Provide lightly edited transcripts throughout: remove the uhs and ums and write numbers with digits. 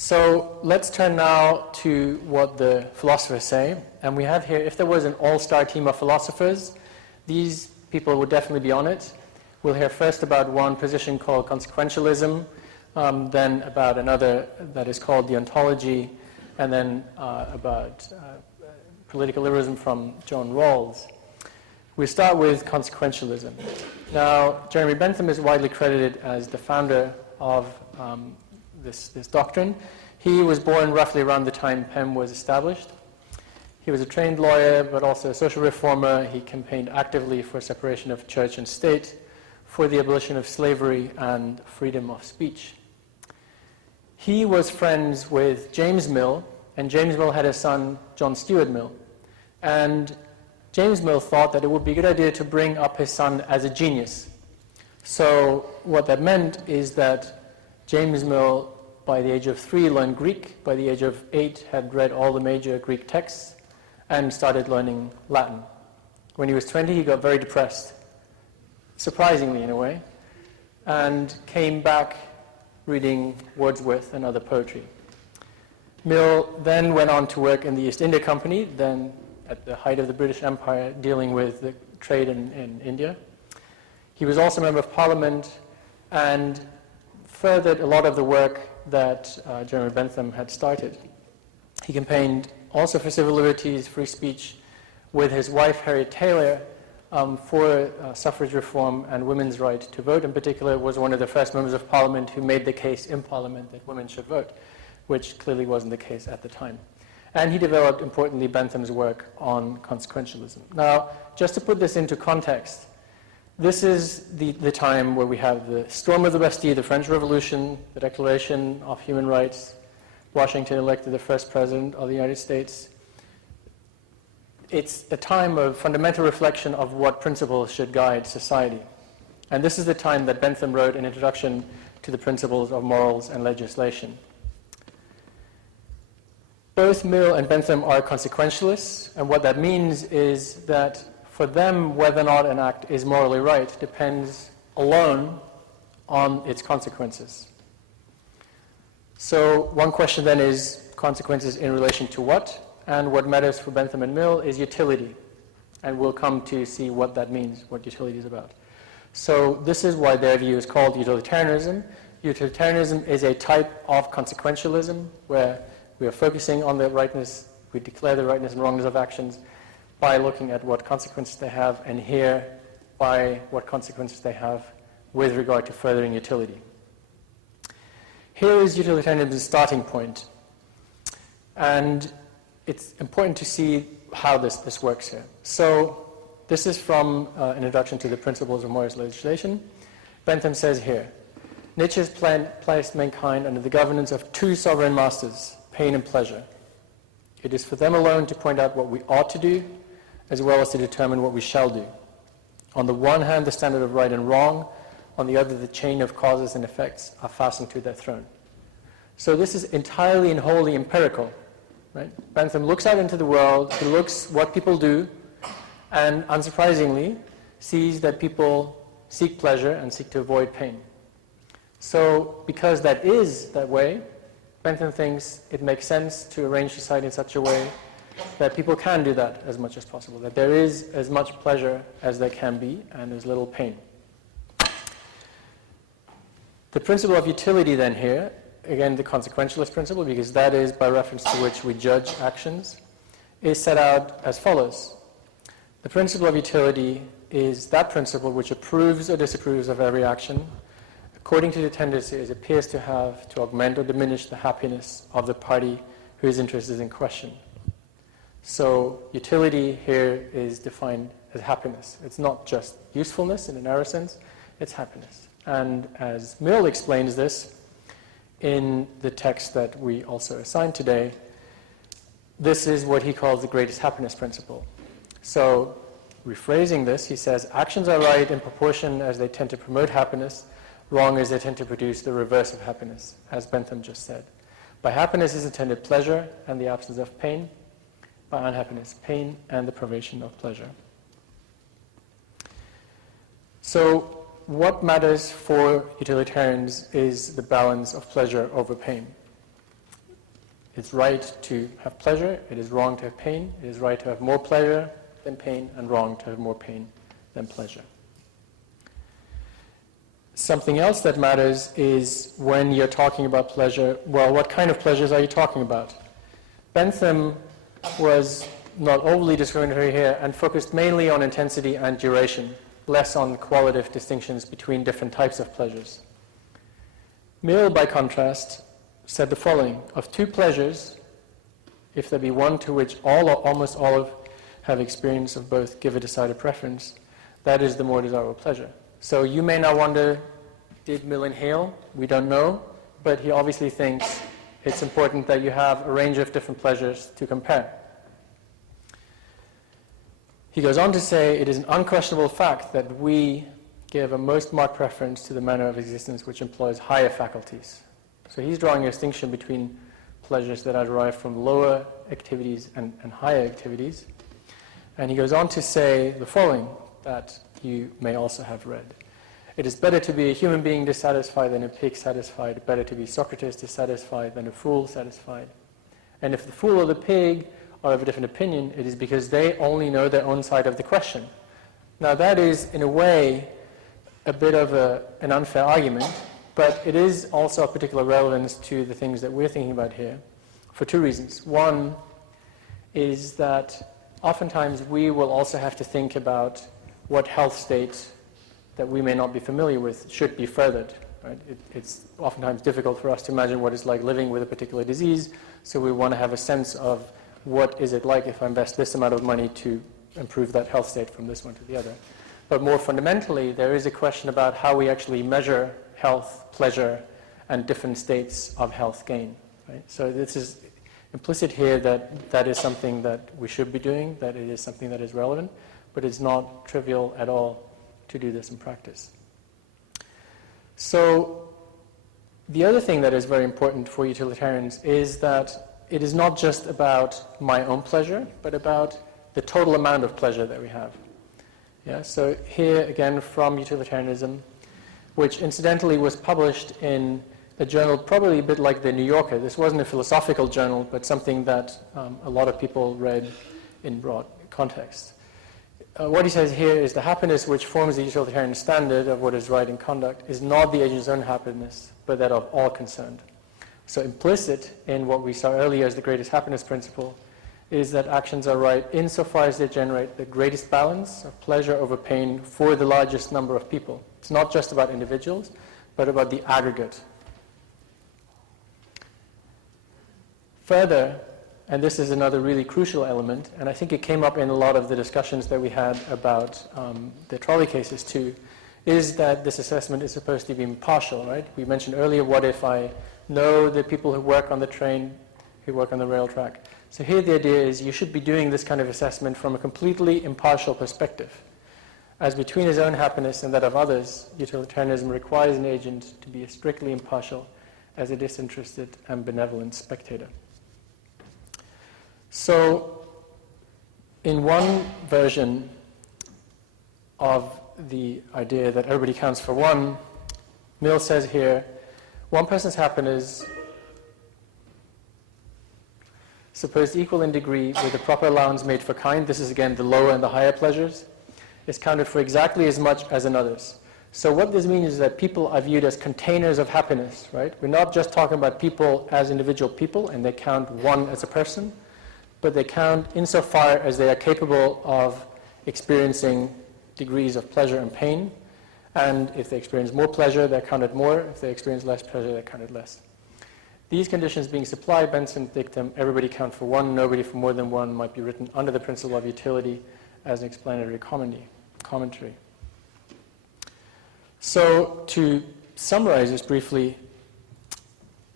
So let's turn now to what the philosophers say. And we have here, if there was an all-star team of philosophers, these people would definitely be on it. We'll hear first about one position called consequentialism, then about another that is called deontology, and then about political liberalism from John Rawls. We start with consequentialism. Now, Jeremy Bentham is widely credited as the founder of this doctrine. He was born roughly around the time PEM was established. He was a trained lawyer, but also a social reformer. He campaigned actively for separation of church and state, for the abolition of slavery and freedom of speech. He was friends with James Mill, and James Mill had a son, John Stuart Mill. And James Mill thought that it would be a good idea to bring up his son as a genius. So what that meant is that James Mill, by the age of 3, learned Greek. By the age of 8, had read all the major Greek texts and started learning Latin. When he was 20, he got very depressed, surprisingly in a way, and came back reading Wordsworth and other poetry. Mill then went on to work in the East India Company, then at the height of the British Empire, dealing with the trade in India. He was also a member of Parliament and furthered a lot of the work that Jeremy Bentham had started. He campaigned also for civil liberties, free speech, with his wife Harriet Taylor for suffrage reform and women's right to vote. In particular, was one of the first members of Parliament who made the case in Parliament that women should vote, which clearly wasn't the case at the time. And he developed, importantly, Bentham's work on consequentialism. Now, just to put this into context, this is the time where we have the storm of the Bastille, the French Revolution, the Declaration of Human Rights, Washington elected the first president of the United States. It's a time of fundamental reflection of what principles should guide society. And this is the time that Bentham wrote an introduction to the principles of morals and legislation. Both Mill and Bentham are consequentialists, and what that means is that for them, whether or not an act is morally right depends alone on its consequences. So one question then is consequences in relation to what? And what matters for Bentham and Mill is utility. And we'll come to see what that means, what utility is about. So this is why their view is called utilitarianism. Utilitarianism is a type of consequentialism where we are focusing on the rightness, we declare the rightness and wrongness of actions by looking at what consequences they have, and here by what consequences they have with regard to furthering utility. Here is utilitarianism's starting point. And it's important to see how this works here. So this is from an introduction to the principles of moral legislation. Bentham says here, nature has placed mankind under the governance of 2 sovereign masters, pain and pleasure. It is for them alone to point out what we ought to do, as well as to determine what we shall do. On the one hand, the standard of right and wrong. On the other, the chain of causes and effects are fastened to their throne. So this is entirely and wholly empirical. Right? Bentham looks out into the world, he looks what people do, and unsurprisingly, sees that people seek pleasure and seek to avoid pain. So because that is that way, Bentham thinks it makes sense to arrange society in such a way that people can do that as much as possible, that there is as much pleasure as there can be and as little pain. The principle of utility then here, again the consequentialist principle, because that is by reference to which we judge actions, is set out as follows. The principle of utility is that principle which approves or disapproves of every action according to the tendency it appears to have to augment or diminish the happiness of the party whose interest is in question. So utility here is defined as happiness. It's not just usefulness in a narrow sense, it's happiness. And as Mill explains this in the text that we also assigned today, this is what he calls the greatest happiness principle. So rephrasing this, he says, actions are right in proportion as they tend to promote happiness, wrong as they tend to produce the reverse of happiness, as Bentham just said. By happiness is intended pleasure and the absence of pain. By unhappiness, pain and the privation of pleasure. So what matters for utilitarians is the balance of pleasure over pain. it's right to have pleasure, it is wrong to have pain, it is right to have more pleasure than pain, and wrong to have more pain than pleasure. Something else that matters is when you're talking about pleasure, well, what kind of pleasures are you talking about? Bentham was not overly discriminatory here and focused mainly on intensity and duration, less on qualitative distinctions between different types of pleasures. Mill, by contrast, said the following: of two pleasures, if there be one to which all or almost all have experience of both give a decided preference, that is the more desirable pleasure. So you may now wonder, did Mill inhale? We don't know, but he obviously thinks it's important that you have a range of different pleasures to compare. He goes on to say, it is an unquestionable fact that we give a most marked preference to the manner of existence which employs higher faculties. So he's drawing a distinction between pleasures that are derived from lower activities and higher activities. And he goes on to say the following, that you may also have read. It is better to be a human being dissatisfied than a pig satisfied, better to be Socrates dissatisfied than a fool satisfied. And if the fool or the pig are of a different opinion, it is because they only know their own side of the question. Now that is, in a way, a bit of an unfair argument, but it is also of particular relevance to the things that we're thinking about here for two reasons. One is that oftentimes we will also have to think about what health state that we may not be familiar with should be furthered. Right? It's oftentimes difficult for us to imagine what it's like living with a particular disease, so we want to have a sense of what is it like if I invest this amount of money to improve that health state from this one to the other. But more fundamentally, there is a question about how we actually measure health, pleasure, and different states of health gain. Right? So this is implicit here that that is something that we should be doing, that it is something that is relevant, but it's not trivial at all to do this in practice. So the other thing that is very important for utilitarians is that it is not just about my own pleasure, but about the total amount of pleasure that we have. Yeah, so here again from Utilitarianism, which incidentally was published in a journal probably a bit like the New Yorker. This wasn't a philosophical journal, but something that a lot of people read in broad context. What he says here is the happiness which forms the utilitarian standard of what is right in conduct is not the agent's own happiness, but that of all concerned. So implicit in what we saw earlier as the greatest happiness principle is that actions are right insofar as they generate the greatest balance of pleasure over pain for the largest number of people. It's not just about individuals, but about the aggregate. Further, and this is another really crucial element, and I think it came up in a lot of the discussions that we had about the trolley cases too, is that this assessment is supposed to be impartial, right? We mentioned earlier, what if I know the people who work on the train, who work on the rail track? So here the idea is you should be doing this kind of assessment from a completely impartial perspective. As between his own happiness and that of others, utilitarianism requires an agent to be as strictly impartial as a disinterested and benevolent spectator. So, in one version of the idea that everybody counts for one, Mill says here, one person's happiness, supposed equal in degree with the proper allowance made for kind, this is again the lower and the higher pleasures, is counted for exactly as much as another's. So what this means is that people are viewed as containers of happiness, right? We're not just talking about people as individual people and they count one as a person, but they count insofar as they are capable of experiencing degrees of pleasure and pain. And if they experience more pleasure, they're counted more. If they experience less pleasure, they're counted less. These conditions being supplied, Benson's dictum, everybody count for one, nobody for more than one, might be written under the principle of utility as an explanatory commentary. So to summarize this briefly,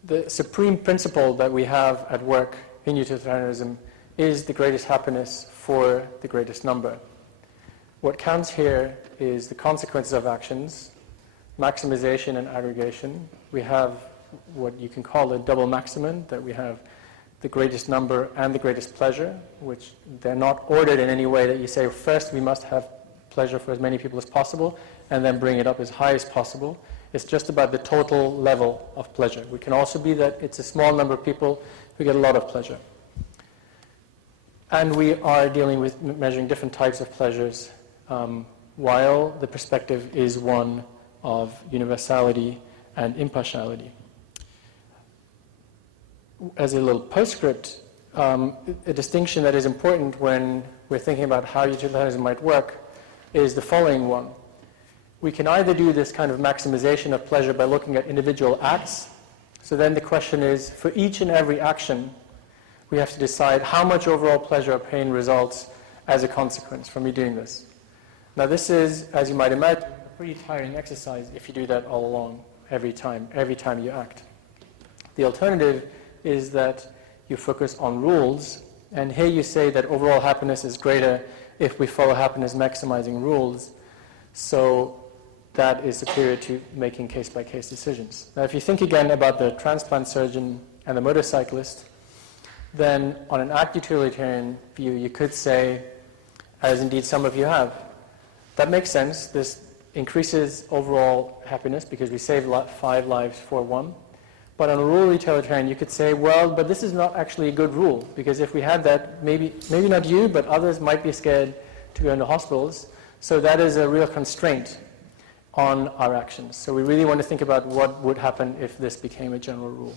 the supreme principle that we have at work in utilitarianism is the greatest happiness for the greatest number. What counts here is the consequences of actions, maximization and aggregation. We have what you can call a double maximum, that we have the greatest number and the greatest pleasure, which they're not ordered in any way that you say, first we must have pleasure for as many people as possible, and then bring it up as high as possible. It's just about the total level of pleasure. It can also be that it's a small number of people who get a lot of pleasure. And we are dealing with measuring different types of pleasures, while the perspective is one of universality and impartiality. As a little postscript, a distinction that is important when we're thinking about how utilitarianism might work is the following one. We can either do this kind of maximization of pleasure by looking at individual acts. So then the question is, for each and every action, we have to decide how much overall pleasure or pain results as a consequence from me doing this. Now this is, as you might imagine, a pretty tiring exercise if you do that all along, every time you act. The alternative is that you focus on rules, and here you say that overall happiness is greater if we follow happiness maximizing rules, so that is superior to making case-by-case decisions. Now if you think again about the transplant surgeon and the motorcyclist, then on an act utilitarian view you could say, as indeed some of you have, that makes sense, this increases overall happiness because we save 5 lives for 1. But on a rule utilitarian, you could say, well, but this is not actually a good rule, because if we had that, maybe not you, but others might be scared to go into hospitals. So that is a real constraint on our actions. So we really want to think about what would happen if this became a general rule.